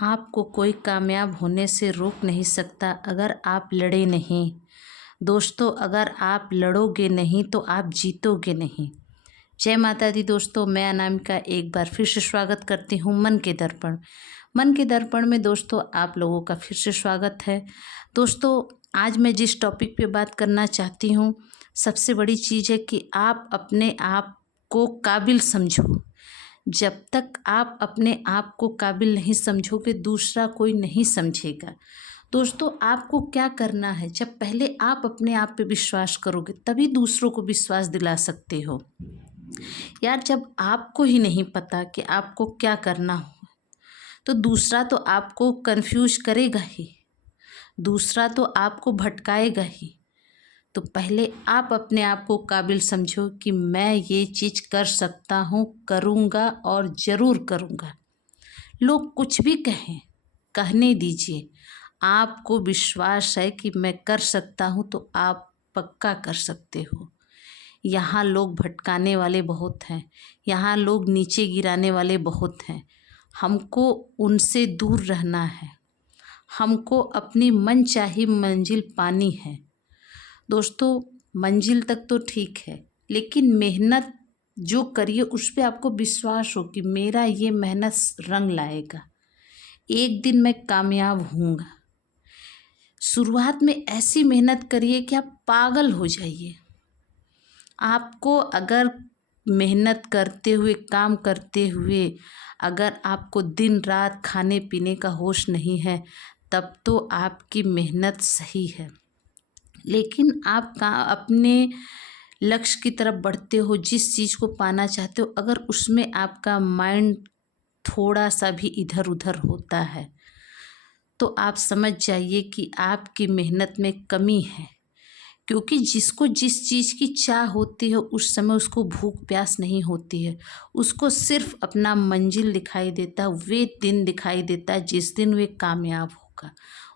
आपको कोई कामयाब होने से रोक नहीं सकता अगर आप लड़े नहीं। दोस्तों, अगर आप लड़ोगे नहीं तो आप जीतोगे नहीं। जय माता दी दोस्तों, मैं अनामिका एक बार फिर से स्वागत करती हूँ मन के दर्पण। मन के दर्पण में दोस्तों आप लोगों का फिर से स्वागत है। दोस्तों, आज मैं जिस टॉपिक पे बात करना चाहती हूँ, सबसे बड़ी चीज़ है कि आप अपने आप को काबिल समझो। जब तक आप अपने आप को काबिल नहीं समझोगे, दूसरा कोई नहीं समझेगा। दोस्तों, आपको क्या करना है, जब पहले आप अपने आप पे विश्वास करोगे तभी दूसरों को विश्वास दिला सकते हो। यार, जब आपको ही नहीं पता कि आपको क्या करना हो तो दूसरा तो आपको कंफ्यूज करेगा ही, दूसरा तो आपको भटकाएगा ही। तो पहले आप अपने आप को काबिल समझो कि मैं ये चीज़ कर सकता हूँ, करूँगा और ज़रूर करूँगा। लोग कुछ भी कहें, कहने दीजिए। आपको विश्वास है कि मैं कर सकता हूँ तो आप पक्का कर सकते हो। यहाँ लोग भटकाने वाले बहुत हैं, यहाँ लोग नीचे गिराने वाले बहुत हैं। हमको उनसे दूर रहना है, हमको अपनी मनचाही मंजिल पानी है। दोस्तों, मंजिल तक तो ठीक है, लेकिन मेहनत जो करिए उस पर आपको विश्वास हो कि मेरा ये मेहनत रंग लाएगा, एक दिन मैं कामयाब होऊंगा। शुरुआत में ऐसी मेहनत करिए कि आप पागल हो जाइए। आपको अगर मेहनत करते हुए, काम करते हुए अगर आपको दिन रात खाने पीने का होश नहीं है, तब तो आपकी मेहनत सही है। लेकिन आप अपने लक्ष्य की तरफ बढ़ते हो, जिस चीज़ को पाना चाहते हो, अगर उसमें आपका माइंड थोड़ा सा भी इधर उधर होता है तो आप समझ जाइए कि आपकी मेहनत में कमी है। क्योंकि जिसको जिस चीज़ की चाह होती है उस समय उसको भूख प्यास नहीं होती है, उसको सिर्फ अपना मंजिल दिखाई देता है, वे दिन दिखाई देता है जिस दिन वे कामयाब होगा।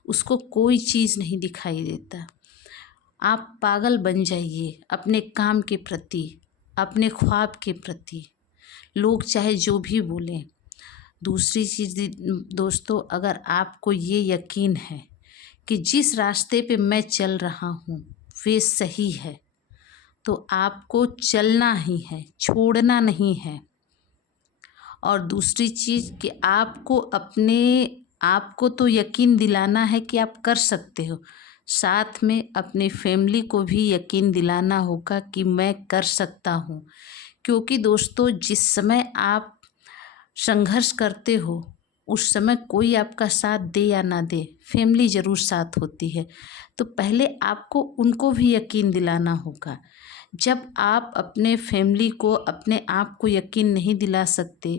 उसको कोई चीज़ नहीं दिखाई देता। आप पागल बन जाइए अपने काम के प्रति, अपने ख्वाब के प्रति, लोग चाहे जो भी बोलें। दूसरी चीज़ दोस्तों, अगर आपको ये यकीन है कि जिस रास्ते पे मैं चल रहा हूँ वे सही है, तो आपको चलना ही है, छोड़ना नहीं है। और दूसरी चीज़ कि आपको अपने आप को तो यकीन दिलाना है कि आप कर सकते हो, साथ में अपनी फैमिली को भी यकीन दिलाना होगा कि मैं कर सकता हूँ। क्योंकि दोस्तों, जिस समय आप संघर्ष करते हो उस समय कोई आपका साथ दे या ना दे, फैमिली ज़रूर साथ होती है। तो पहले आपको उनको भी यकीन दिलाना होगा। जब आप अपने फैमिली को, अपने आप को यकीन नहीं दिला सकते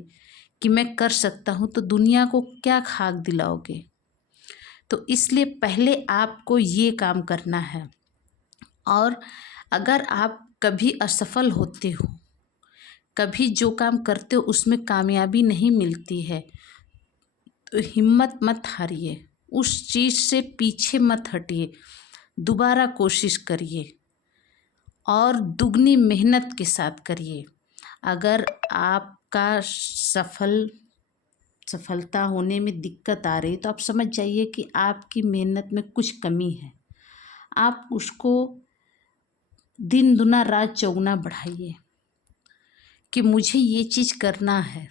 कि मैं कर सकता हूँ, तो दुनिया को क्या खाक दिलाओगे। तो इसलिए पहले आपको ये काम करना है। और अगर आप कभी असफल होते हो, कभी जो काम करते हो उसमें कामयाबी नहीं मिलती है, तो हिम्मत मत हारिए, उस चीज़ से पीछे मत हटिए, दोबारा कोशिश करिए और दुगनी मेहनत के साथ करिए। अगर आपका सफलता होने में दिक्कत आ रही तो आप समझ जाइए कि आपकी मेहनत में कुछ कमी है। आप उसको दिन दुना रात चौगुना बढ़ाइए कि मुझे ये चीज़ करना है।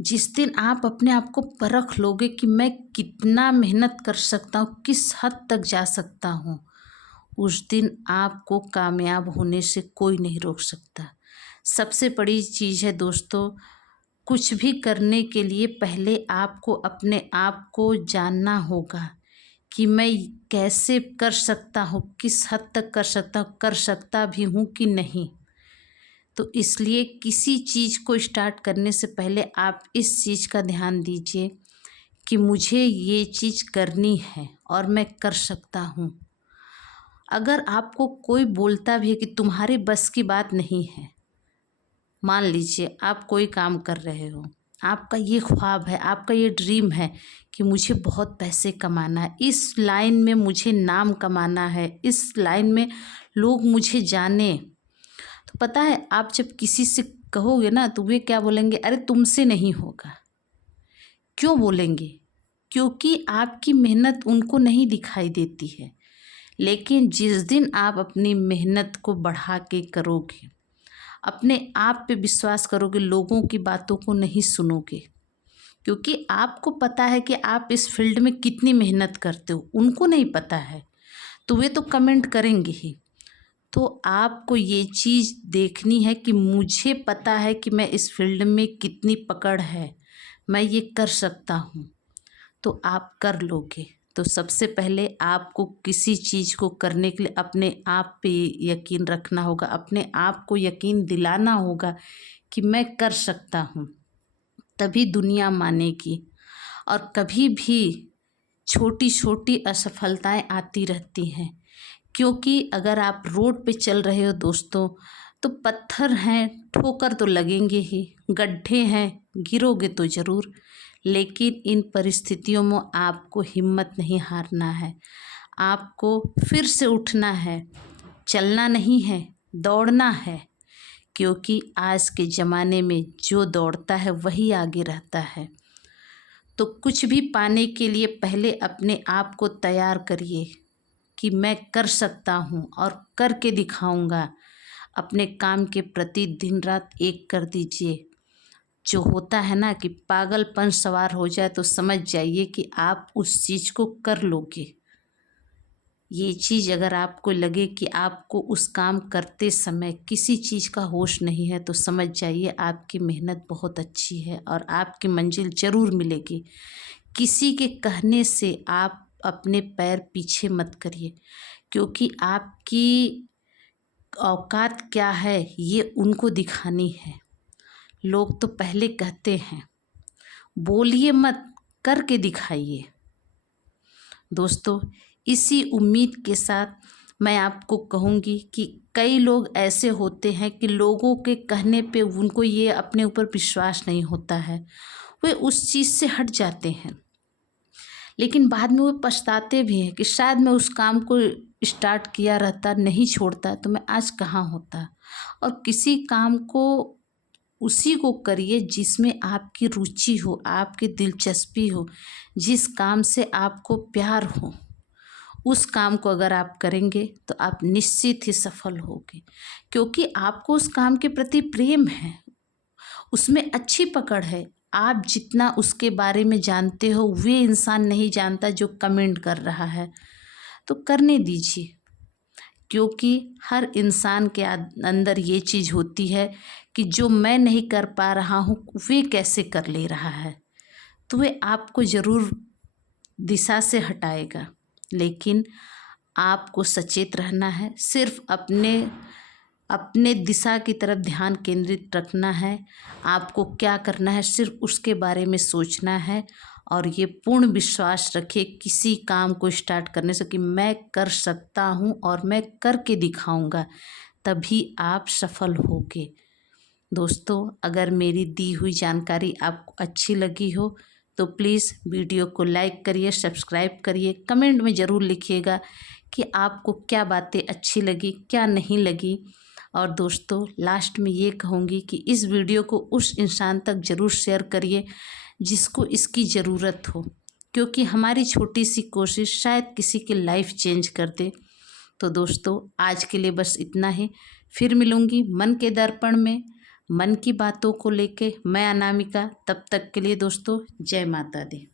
जिस दिन आप अपने आप को परख लोगे कि मैं कितना मेहनत कर सकता हूँ, किस हद तक जा सकता हूँ, उस दिन आपको कामयाब होने से कोई नहीं रोक सकता। सबसे बड़ी चीज़ है दोस्तों, कुछ भी करने के लिए पहले आपको अपने आप को जानना होगा कि मैं कैसे कर सकता हूँ, किस हद तक कर सकता भी हूँ कि नहीं। तो इसलिए किसी चीज़ को स्टार्ट करने से पहले आप इस चीज़ का ध्यान दीजिए कि मुझे ये चीज़ करनी है और मैं कर सकता हूँ। अगर आपको कोई बोलता भी है कि तुम्हारे बस की बात नहीं है, मान लीजिए आप कोई काम कर रहे हो, आपका ये ख्वाब है, आपका ये ड्रीम है कि मुझे बहुत पैसे कमाना है, इस लाइन में मुझे नाम कमाना है, इस लाइन में लोग मुझे जाने। तो पता है, आप जब किसी से कहोगे ना तो वे क्या बोलेंगे, अरे तुमसे नहीं होगा। क्यों बोलेंगे? क्योंकि आपकी मेहनत उनको नहीं दिखाई देती है। लेकिन जिस दिन आप अपनी मेहनत को बढ़ा के करोगे, अपने आप पे विश्वास करोगे, लोगों की बातों को नहीं सुनोगे, क्योंकि आपको पता है कि आप इस फील्ड में कितनी मेहनत करते हो, उनको नहीं पता है, तो वे तो कमेंट करेंगे ही। तो आपको ये चीज़ देखनी है कि मुझे पता है कि मैं इस फील्ड में कितनी पकड़ है, मैं ये कर सकता हूँ, तो आप कर लोगे। तो सबसे पहले आपको किसी चीज़ को करने के लिए अपने आप पे यकीन रखना होगा, अपने आप को यकीन दिलाना होगा कि मैं कर सकता हूँ, तभी दुनिया मानेगी। और कभी भी छोटी छोटी असफलताएं आती रहती हैं, क्योंकि अगर आप रोड पे चल रहे हो दोस्तों, तो पत्थर हैं, ठोकर तो लगेंगे ही, गड्ढे हैं, गिरोगे तो ज़रूर। लेकिन इन परिस्थितियों में आपको हिम्मत नहीं हारना है, आपको फिर से उठना है, चलना नहीं है, दौड़ना है। क्योंकि आज के ज़माने में जो दौड़ता है वही आगे रहता है। तो कुछ भी पाने के लिए पहले अपने आप को तैयार करिए कि मैं कर सकता हूँ और करके दिखाऊंगा। अपने काम के प्रति दिन रात एक कर दीजिए। जो होता है ना कि पागलपन सवार हो जाए तो समझ जाइए कि आप उस चीज़ को कर लोगे। ये चीज़ अगर आपको लगे कि आपको उस काम करते समय किसी चीज़ का होश नहीं है, तो समझ जाइए आपकी मेहनत बहुत अच्छी है और आपकी मंजिल ज़रूर मिलेगी। किसी के कहने से आप अपने पैर पीछे मत करिए, क्योंकि आपकी औकात क्या है ये उनको दिखानी है। लोग तो पहले कहते हैं, बोलिए मत, करके दिखाइए। दोस्तों, इसी उम्मीद के साथ मैं आपको कहूँगी कि कई लोग ऐसे होते हैं कि लोगों के कहने पे उनको ये अपने ऊपर विश्वास नहीं होता है, वे उस चीज़ से हट जाते हैं, लेकिन बाद में वो पछताते भी हैं कि शायद मैं उस काम को स्टार्ट किया रहता, नहीं छोड़ता, तो मैं आज कहाँ होता। और किसी काम को उसी को करिए जिसमें आपकी रुचि हो, आपकी दिलचस्पी हो, जिस काम से आपको प्यार हो। उस काम को अगर आप करेंगे तो आप निश्चित ही सफल होगे, क्योंकि आपको उस काम के प्रति प्रेम है, उसमें अच्छी पकड़ है। आप जितना उसके बारे में जानते हो वे इंसान नहीं जानता जो कमेंट कर रहा है। तो करने दीजिए, क्योंकि हर इंसान के अंदर ये चीज़ होती है कि जो मैं नहीं कर पा रहा हूँ वे कैसे कर ले रहा है, तो वे आपको ज़रूर दिशा से हटाएगा। लेकिन आपको सचेत रहना है, सिर्फ अपने दिशा की तरफ ध्यान केंद्रित रखना है। आपको क्या करना है सिर्फ उसके बारे में सोचना है, और ये पूर्ण विश्वास रखिए किसी काम को स्टार्ट करने से कि मैं कर सकता हूँ और मैं करके दिखाऊंगा, तभी आप सफल होगे। दोस्तों, अगर मेरी दी हुई जानकारी आपको अच्छी लगी हो तो प्लीज़ वीडियो को लाइक करिए, सब्सक्राइब करिए, कमेंट में ज़रूर लिखिएगा कि आपको क्या बातें अच्छी लगी, क्या नहीं लगी। और दोस्तों, लास्ट में ये कहूँगी कि इस वीडियो को उस इंसान तक ज़रूर शेयर करिए जिसको इसकी ज़रूरत हो, क्योंकि हमारी छोटी सी कोशिश शायद किसी की लाइफ चेंज कर दे। तो दोस्तों, आज के लिए बस इतना ही। फिर मिलूँगी मन के दर्पण में मन की बातों को लेके, मैं अनामिका। तब तक के लिए दोस्तों, जय माता दी।